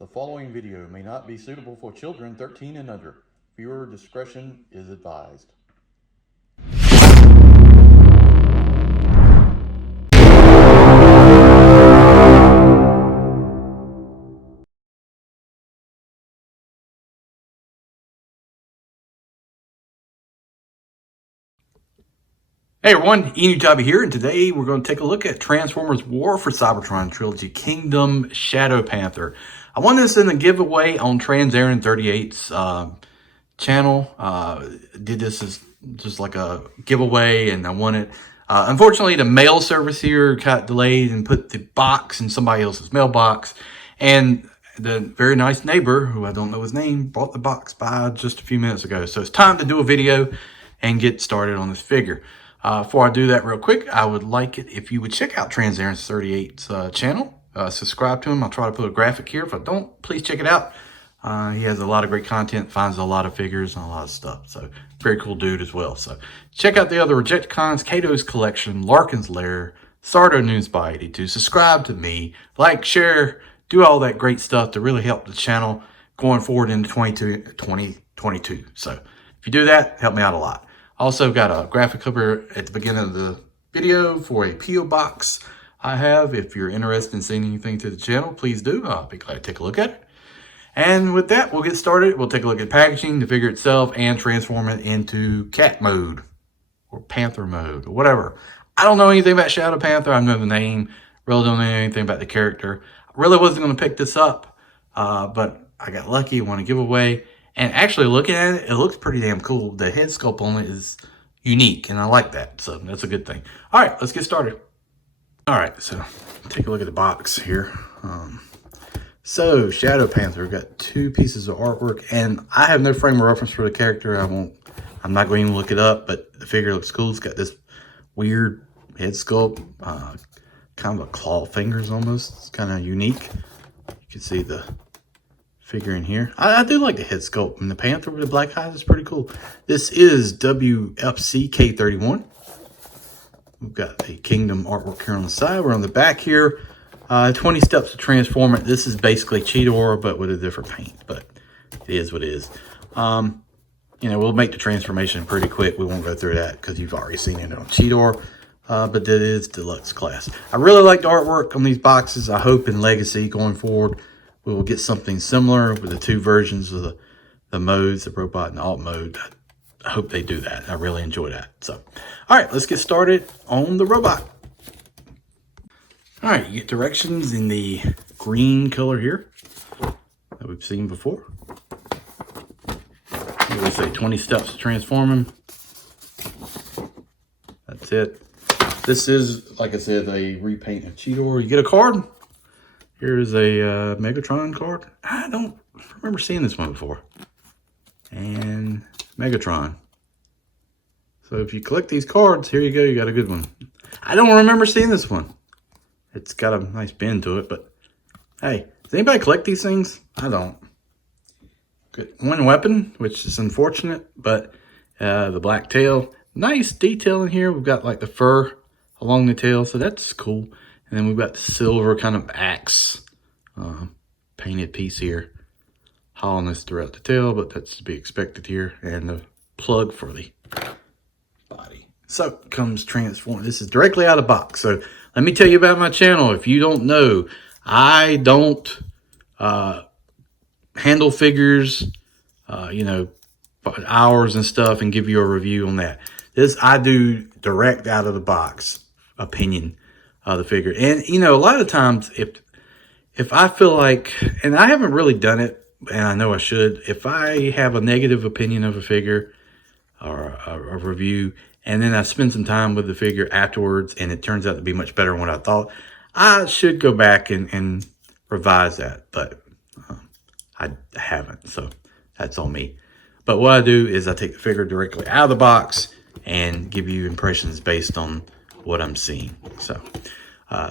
The following video may not be suitable for children 13 and under. Viewer discretion is advised. Hey everyone, Enewtabie here, and today we're going to take a look at Transformers War for Cybertron Trilogy Kingdom Shadow Panther. I won this in a giveaway on Aaron38's channel. Did this as just like a giveaway, and I won it. Unfortunately, the mail service here got delayed and put the box in somebody else's mailbox, and the very nice neighbor, who I don't know his name, brought the box by just a few minutes ago. So it's time to do a video and get started on this figure. Before I do that real quick, I would like it if you would check out Aaron38's channel. Subscribe to him. I'll try to put a graphic here. If I don't, please check it out. He has a lot of great content, finds a lot of figures and a lot of stuff. So, very cool dude as well. So, check out the other Rejecticons, Kato's Collection, Larkin's Lair, Sardo News by 82. Subscribe to me, like, share, do all that great stuff to really help the channel going forward into 2022. So, if you do that, help me out a lot. Also got a graphic cover at the beginning of the video for a P.O. box I have. If you're interested in seeing anything to the channel, please do. I'll be glad to take a look at it. And with that, we'll get started. We'll take a look at packaging, the figure itself, and transform it into cat mode or Panther mode or whatever. I don't know anything about Shadow Panther. I know the name. Really don't know anything about the character. I really wasn't going to pick this up, but I got lucky. Won a giveaway. And actually looking at it, it looks pretty damn cool. The head sculpt on it is unique, and I like that. So that's a good thing. All right, let's get started. All right, so take a look at the box here. So Shadow Panther, we've got two pieces of artwork, and I have no frame of reference for the character. I'm not going to look it up, but the figure looks cool. It's got this weird head sculpt, kind of a claw fingers almost. It's kind of unique. You can see the figure in here. I do like the head sculpt, and the Panther with the black eyes is pretty cool. This is WFC K31. We've got a Kingdom artwork here on the side. We're on the back here. 20 steps to transform it. This is basically Cheetor, but with a different paint, but it is what it is. You know, we'll make the transformation pretty quick. We won't go through that because you've already seen it on Cheetor, but that is deluxe class. I really like the artwork on these boxes. I hope in Legacy going forward, we will get something similar with the two versions of the modes, the robot and the alt mode. I hope they do that. I really enjoy that. So, all right, let's get started on the robot. All right, you get directions in the green color here that we've seen before. Here we say 20 steps to transform him. That's it. This is, like I said, a repaint of Cheetor. You get a card. Here's a Megatron card. I don't remember seeing this one before. And Megatron. So if you collect these cards, here you go. You got a good one. I don't remember seeing this one. It's got a nice bend to it, but hey, does anybody collect these things? I don't. Good. One weapon, which is unfortunate, but the black tail. Nice detail in here. We've got like the fur along the tail, so that's cool. And then we've got the silver kind of axe painted piece here. Hollowness throughout the tail, but that's to be expected here. And the plug for the body. So comes transform. This is directly out of the box. So let me tell you about my channel. If you don't know, I don't handle figures, you know, hours and stuff and give you a review on that. This I do direct out of the box opinion. The figure. And you know, a lot of times if I feel like, and I haven't really done it, and I know I should, if I have a negative opinion of a figure or a review, and then I spend some time with the figure afterwards and it turns out to be much better than what I thought, I should go back and revise that, but I haven't, so that's on me. But what I do is I take the figure directly out of the box and give you impressions based on what I'm seeing. So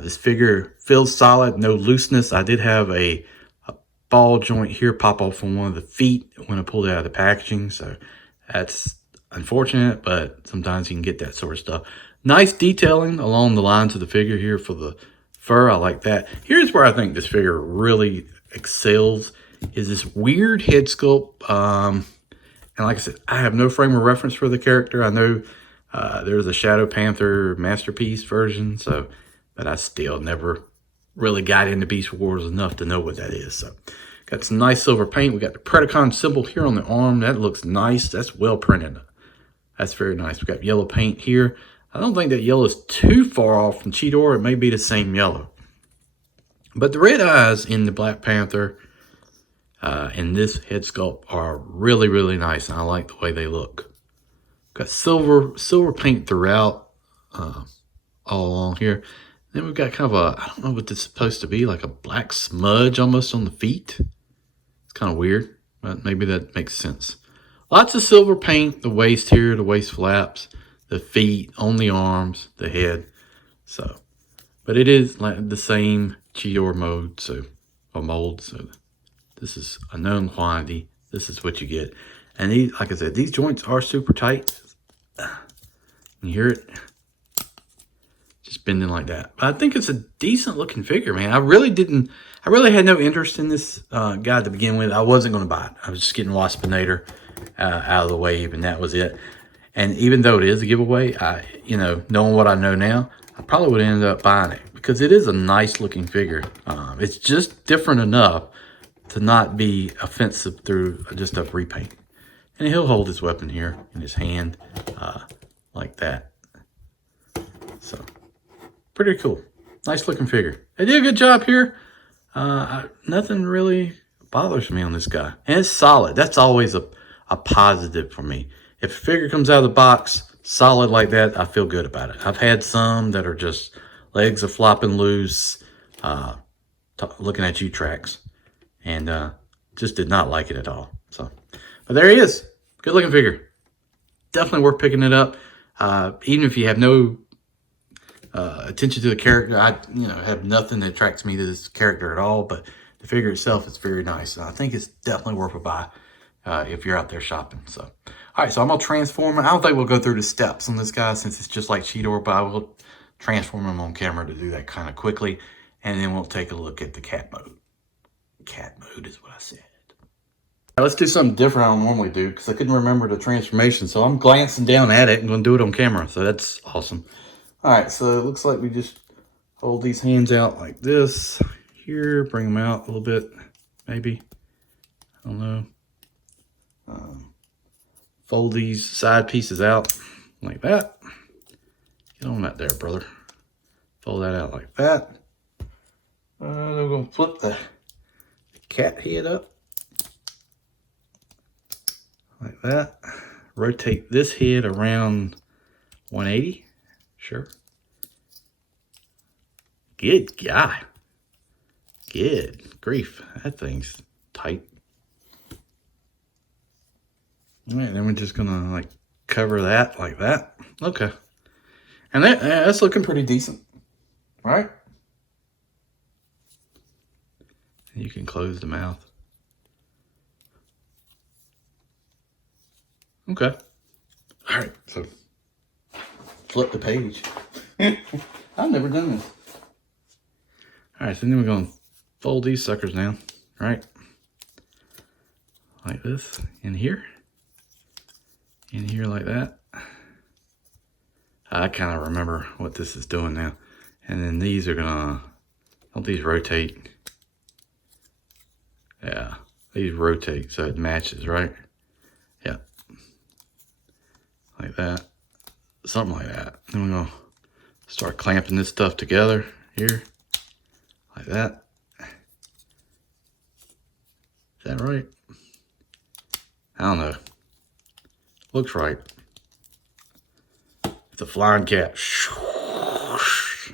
this figure feels solid, no looseness. I did have a ball joint here pop off from one of the feet when I pulled it out of the packaging, so that's unfortunate, but sometimes you can get that sort of stuff. Nice detailing along the lines of the figure here for the fur. I like that. Here's where I think this figure really excels, is this weird head sculpt. And like I said, I have no frame of reference for the character. I know there's a Shadow Panther Masterpiece version, so, but I still never really got into Beast Wars enough to know what that is. So, got some nice silver paint. We got the Predacon symbol here on the arm. That looks nice. That's well printed. That's very nice. We got yellow paint here. I don't think that yellow is too far off from Cheetor. It may be the same yellow. But the red eyes in the Black Panther and this head sculpt are really, really nice. And I like the way they look. Got silver paint throughout all along here. Then we've got kind of a, I don't know what this is supposed to be, like a black smudge almost on the feet. It's kind of weird, but maybe that makes sense. Lots of silver paint, the waist here, the waist flaps, the feet, on the arms, the head. So, but it is like the same Cheetor mode, so, or mold. So this is a known quantity. This is what you get. And these, like I said, these joints are super tight. You hear it? Just bending like that. But I think it's a decent looking figure, man. I really had no interest in this guy to begin with. I wasn't going to buy it. I was just getting Waspinator out of the wave, and that was it. And even though it is a giveaway, you know, knowing what I know now, I probably would end up buying it because it is a nice looking figure. It's just different enough to not be offensive through just a repaint. And he'll hold his weapon here in his hand like that. So, pretty cool. Nice looking figure. They did a good job here. Nothing really bothers me on this guy. And it's solid. That's always a positive for me. If a figure comes out of the box solid like that, I feel good about it. I've had some that are just legs are flopping loose, looking at you tracks, and just did not like it at all. So, but there he is. Good looking figure. Definitely worth picking it up. Even if you have no attention to the character, I have nothing that attracts me to this character at all, but the figure itself is very nice. And I think it's definitely worth a buy if you're out there shopping. So, all right, so I'm gonna transform him. I don't think we'll go through the steps on this guy since it's just like Cheetor, but I will transform him on camera to do that kind of quickly, and then we'll take a look at the cat mode. Cat mode is what I said. All right, let's do something different I don't normally do because I couldn't remember the transformation, so I'm glancing down at it and gonna do it on camera. So that's awesome. All right, so it looks like we just hold these hands out like this here, bring them out a little bit, maybe. I don't know. Fold these side pieces out like that. Get on that there, brother. Fold that out like that. We're going to flip the cat head up like that. Rotate this head around 180. Sure. Good guy. Good grief. That thing's tight. All right, then we're just gonna like cover that like that. Okay. And that's looking pretty decent, right? You can close the mouth. Okay. All right, so flip the page. I've never done this. All right, so then we're going to fold these suckers down, right? Like this, in here like that. I kind of remember what this is doing now. And then these are gonna, don't these rotate? Yeah, these rotate so it matches, right? Yeah. Like that. Something like that. Then we're gonna start clamping this stuff together here. Like that. Is that right? I don't know. Looks right. It's a flying cat.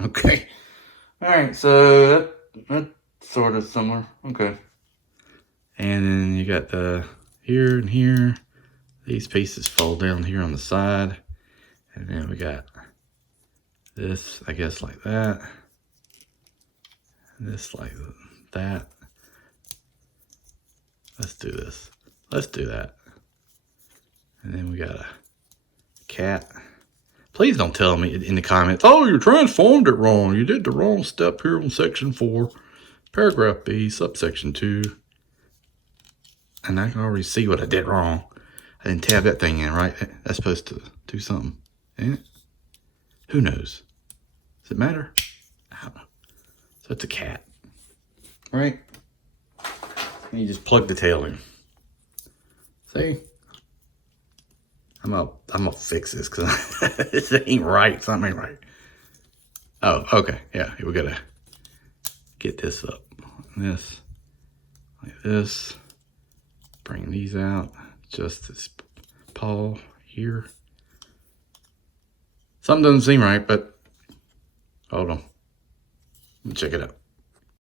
Okay. Alright, so that's sort of similar. Okay. And then you got the here and here. These pieces fold down here on the side. And then we got this, I guess, like that. And this like that. Let's do this. Let's do that. And then we got a cat. Please don't tell me in the comments, oh, you transformed it wrong. You did the wrong step here on section 4, paragraph B, subsection 2. And I can already see what I did wrong. I didn't tab that thing in, right? That's supposed to do something, ain't it? Who knows? Does it matter? I don't know. So it's a cat, right? And you just plug the tail in. See? I'm gonna fix this because this ain't right. Something ain't right. Oh, okay. Yeah, we gotta get this up. This, like this. Bring these out. Just this paw here. Something doesn't seem right, but hold on. Let me check it out.